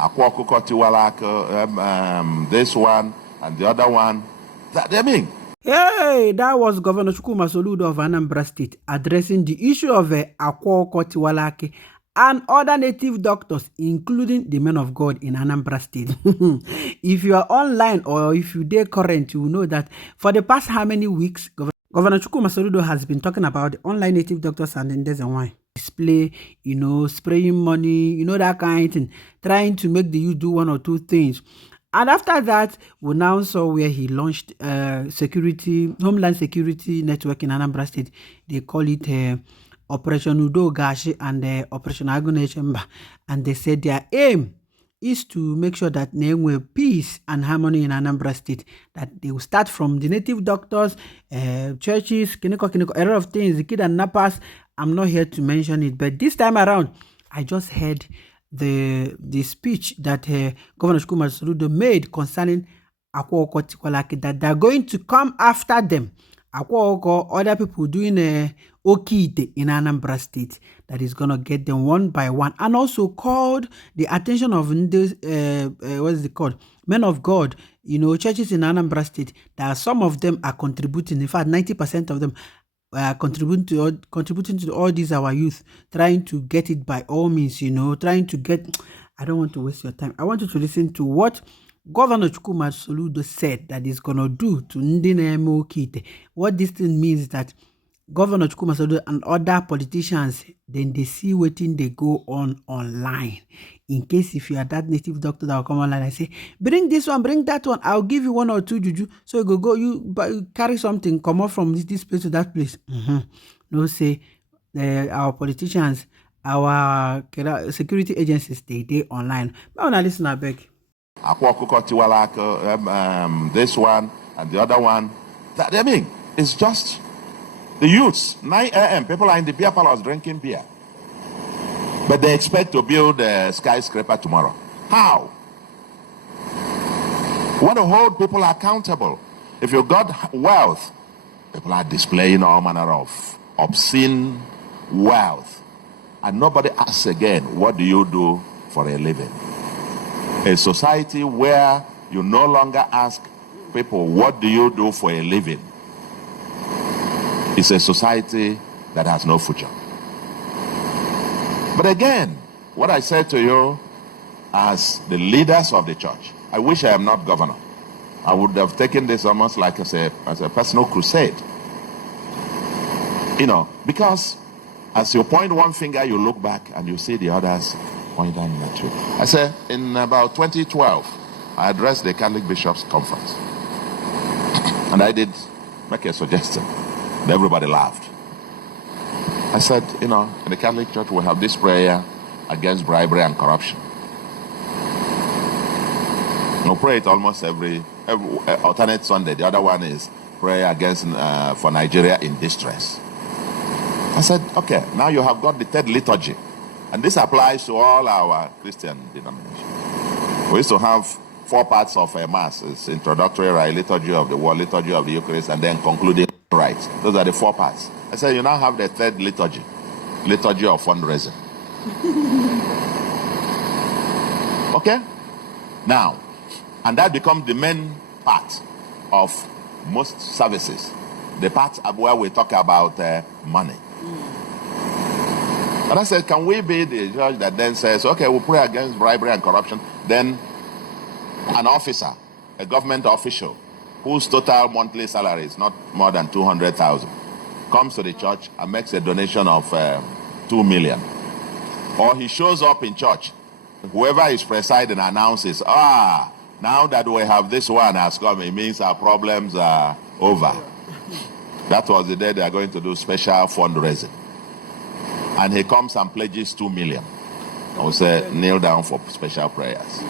Akwa Okuko, this one and the other one. I mean. Hey, that was Governor Soludo of Anambra State addressing the issue of Akwa Okuko and other native doctors, including the men of God in Anambra State. If you are online or if you are current, you will know that for the past how many weeks, Governor Soludo has been talking about the online native doctors and then there's a wine. Display, spraying money, that kind of thing, trying to make the youth do one or two things. And after that, we now saw where he launched Homeland Security Network in Anambra State. They call it Operation Udo Gashi and Operation Agunechemba. And they said their aim is to make sure that there will peace and harmony in Anambra State. That they will start from the native doctors, churches, a lot of things, the kidnappers. I'm not here to mention it, but this time around, I just heard the speech that Governor Soludo made concerning Akwa Okuko, that they're going to come after them. Akwa Okuko, other people doing Okite in Anambra State, that is going to get them one by one, and also called the attention of those, what is it called? Men of God, churches in Anambra State, that some of them are contributing, in fact, 90% of them contributing to all these our youth, trying to get it by all means, trying to get. I don't want to waste your time. I want you to listen to what Governor Soludo said that he's gonna do to Ndine Okite. What this thing means is that Governor Soludo and other politicians, then they see what they go on online. In case if you are that native doctor that will come online and say, bring this one, bring that one, I'll give you 1 or 2 juju. So you carry something, come up from this place to that place. No, say our politicians, our security agencies, they online. But now listen, I beg. Akwa Okuko, this one and the other one. I mean, it's just the youths. 9 a.m. people are in the beer parlors drinking beer. But they expect to build a skyscraper tomorrow. How? We want to hold people accountable. If you got wealth, people are displaying all manner of obscene wealth. And nobody asks again, what do you do for a living? A society where you no longer ask people, what do you do for a living? It's a society that has no future. But again, what I said to you as the leaders of the church, I wish I am not governor. I would have taken this almost like as a personal crusade. Because as you point one finger, you look back and you see the others pointing at you. I said, in about 2012, I addressed the Catholic Bishops' Conference. And I did make a suggestion. And everybody laughed. I said, in the Catholic Church, we have this prayer against bribery and corruption. We pray it almost every alternate Sunday. The other one is prayer against for Nigeria in distress. I said, okay, now you have got the 3rd liturgy. And this applies to all our Christian denominations. We used to have 4 parts of a Mass. It's introductory rite, liturgy of the word, liturgy of the Eucharist, and then concluding rites. Those are the 4 parts. I said, you now have the 3rd liturgy, liturgy of fundraising. Okay? Now, and that becomes the main part of most services. The part where we talk about money. And I said, can we be the church that then says, okay, we'll pray against bribery and corruption. Then an officer, a government official, whose total monthly salary is not more than 200,000, comes to the church and makes a donation of 2 million. Or he shows up in church. Whoever is presiding announces, now that we have this one has come, it means our problems are over. That was the day they are going to do special fundraising. And he comes and pledges 2 million. I will say, kneel down for special prayers.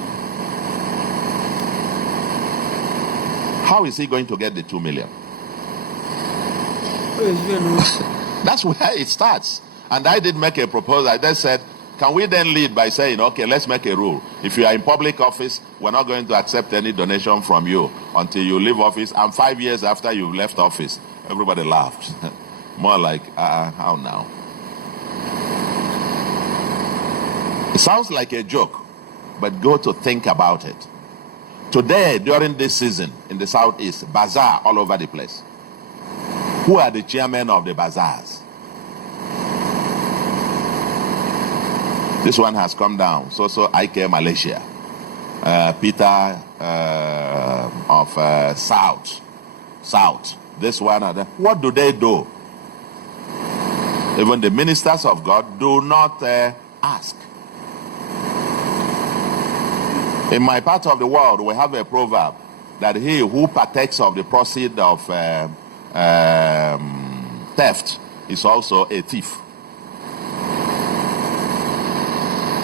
How is he going to get the 2 million? That's where it starts. And I did make a proposal. I then said, can we then lead by saying, okay, let's make a rule. If you are in public office, we're not going to accept any donation from you until you leave office. And 5 years after you've left office, everybody laughed. More like, how now? It sounds like a joke. but go to think about it. Today, during this season in the southeast, bazaar all over the place. Who are the chairmen of the bazaars? This one has come down. So IK Malaysia. Peter of South. This one. What do they do? Even the ministers of God do not ask. In my part of the world, we have a proverb that he who partakes of the proceeds of theft is also a thief.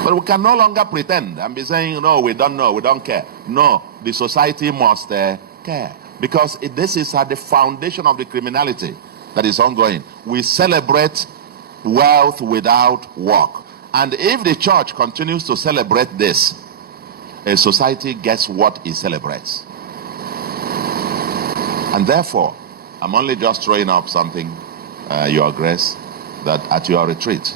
But we can no longer pretend and be saying, no, we don't know, we don't care. No, the society must care. Because this is at the foundation of the criminality that is ongoing. We celebrate wealth without work. And if the church continues to celebrate this, a society gets what it celebrates. And therefore, I'm only just throwing up something, Your Grace, that at your retreat.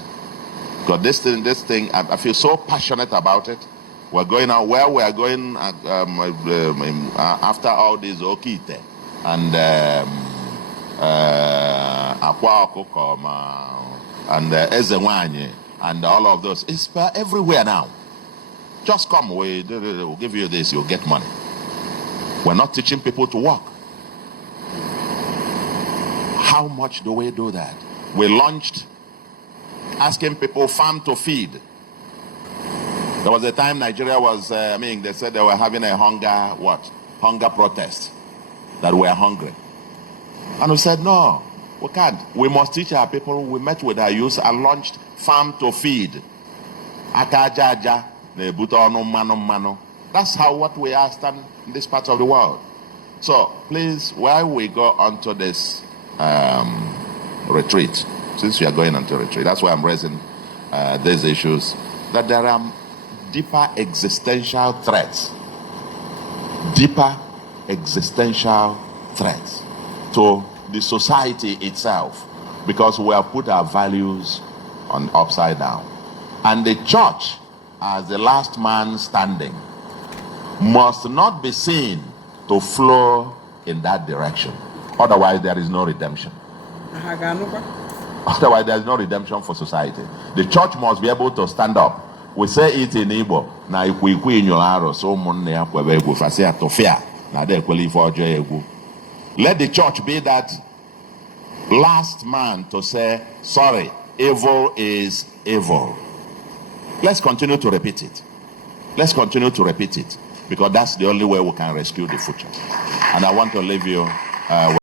Because this thing, I feel so passionate about it. We're going out where we are going after all this Okite and Akwa Okuko and Ezewanye and all of those. It's everywhere now. Just come, we'll give you this, you'll get money. We're not teaching people to work. How much do we do that? We launched asking people farm to feed. There was a time Nigeria was, they said they were having a hunger protest, that we're hungry. And we said, no, we can't. We must teach our people. We met with our youth and launched farm to feed. Akajaja. That's how what we are stand in this part of the world. So please, while we go onto this retreat, since we are going onto retreat, that's why I'm raising these issues, that there are deeper existential threats to the society itself, because we have put our values on upside down. And the church, as the last man standing, must not be seen to flow in that direction. Otherwise, there is no redemption. Otherwise, there is no redemption for society. The church must be able to stand up. We say it in Igbo. Na ikwu in your arrow, so money akwebe fase atofia. Na de kweli for egwu. Let the church be that last man to say, sorry, evil is evil. Let's continue to repeat it. Let's continue to repeat it, because that's the only way we can rescue the future. And I want to leave you